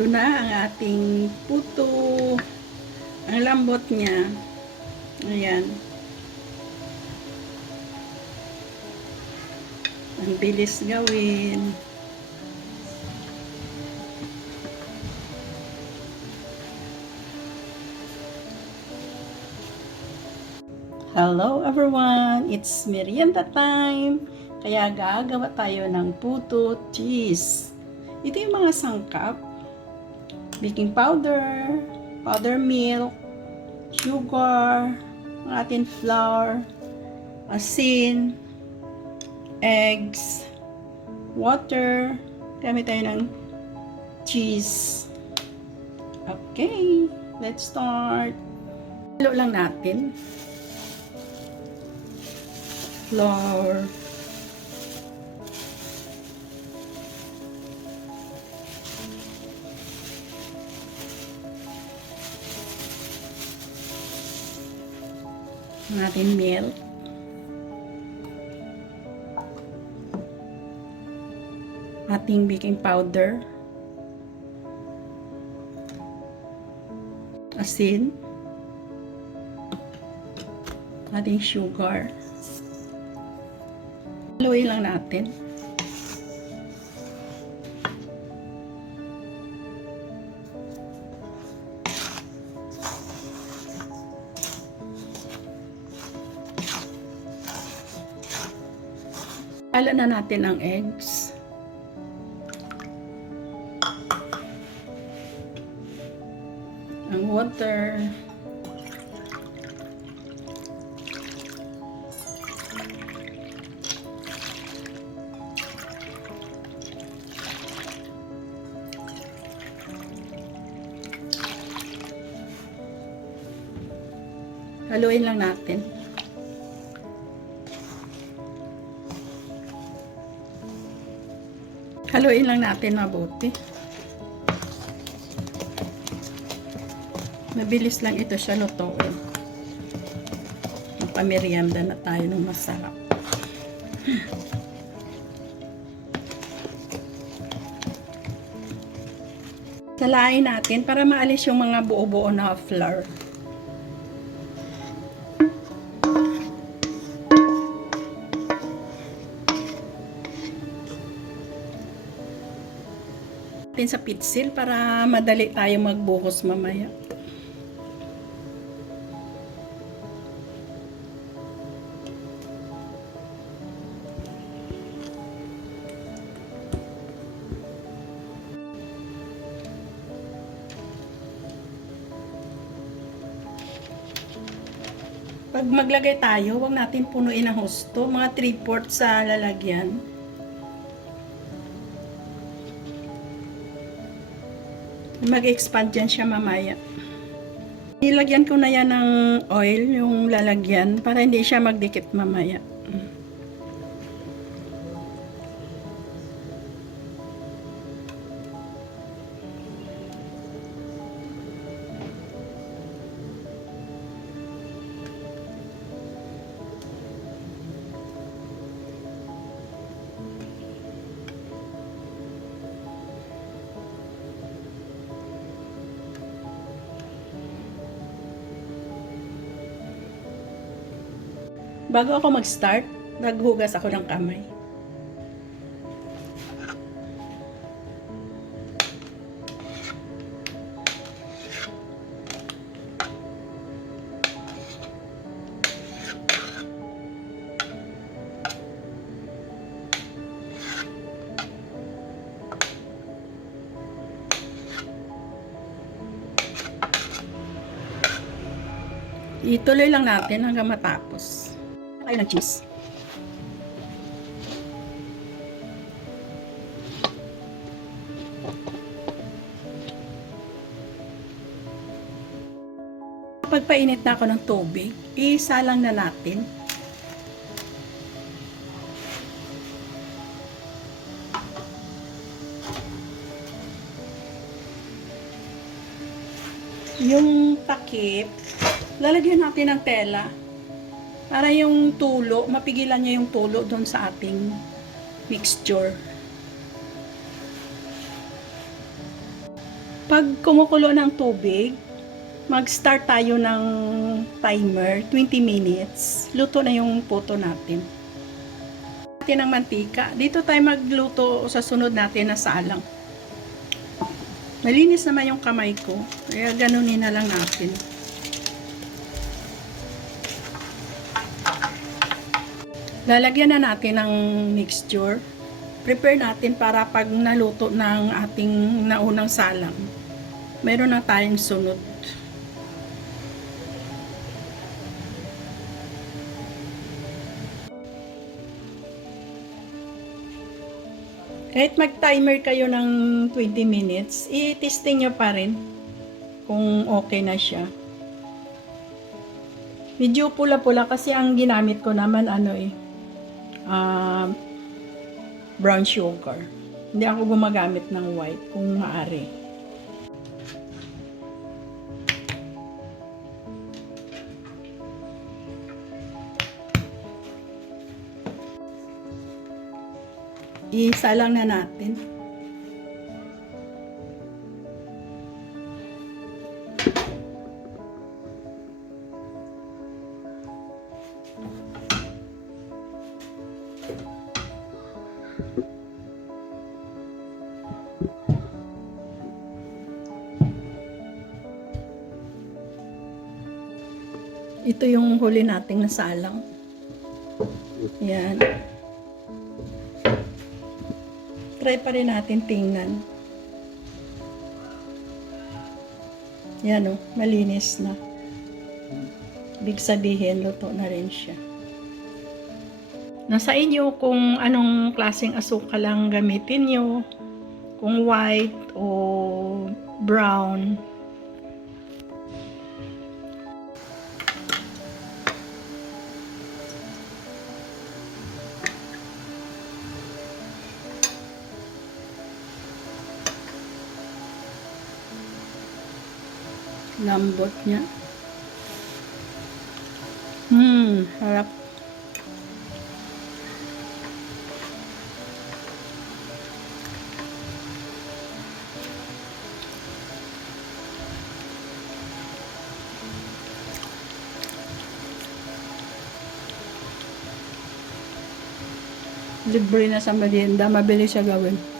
Ito na ang ating puto. Ang lambot niya. Ayan. Ang bilis gawin. Hello everyone! It's merienda time! Kaya gagawa tayo ng puto cheese. Ito yung mga sangkap. Baking powder, powder milk, sugar, ang ating flour, asin, eggs, water, gamit tayo ng cheese. Okay, let's start. Halo lang natin. Flour, ang ating milk, ating baking powder, asin, ating sugar. Haluin lang natin. Halo na natin ang eggs. Ang water. Haluin lang natin. Haluin lang natin mabuti. Mabilis lang ito siya lutuin. Pamerienda na tayo ng masarap. Salain natin para maalis yung mga buo-buo na flour. Sa pitsil para madali tayo magbuhos mamaya. Pag maglagay tayo, huwag natin punuin ang husto, mga 3/4 sa lalagyan. Mag-expand yan siya mamaya. Nilagyan ko na yan ng oil, yung lalagyan, para hindi siya magdikit mamaya. Bago ako mag-start, naghugas ako ng kamay. Ituloy lang natin hanggang matapos. Tayo ng cheese. Pagpainit na ako ng tubig, isalang na natin. Yung takip, lalagyan natin ng tela para yung tulo, mapigilan niya yung tulo doon sa ating mixture. Pag kumukulo ng tubig, mag-start tayo ng timer, 20 minutes. Luto na yung puto natin. Natin ng mantika. Dito tayo magluto sa sunod natin na salang. Malinis naman yung kamay ko, kaya ganunin na lang natin. Lalagyan na natin ng mixture. Prepare natin para pag naluto ng ating naunang salang, meron na tayong sunod. Kahit mag-timer kayo ng 20 minutes, i-testing nyo pa rin kung okay na siya. Medyo pula-pula kasi ang ginamit ko naman brown sugar. Hindi ako gumagamit ng white kung maaari. Isalang na natin. Ito yung huli nating nasalang. Yan. Try pa rin natin tingnan. Yan o, malinis na. Ibig sabihin, luto na rin siya. Nasa inyo kung anong klaseng asukal lang gamitin nyo. Kung white o brown. Lambot niya. Harap. Libre na sa merienda, mabilis siya gawin.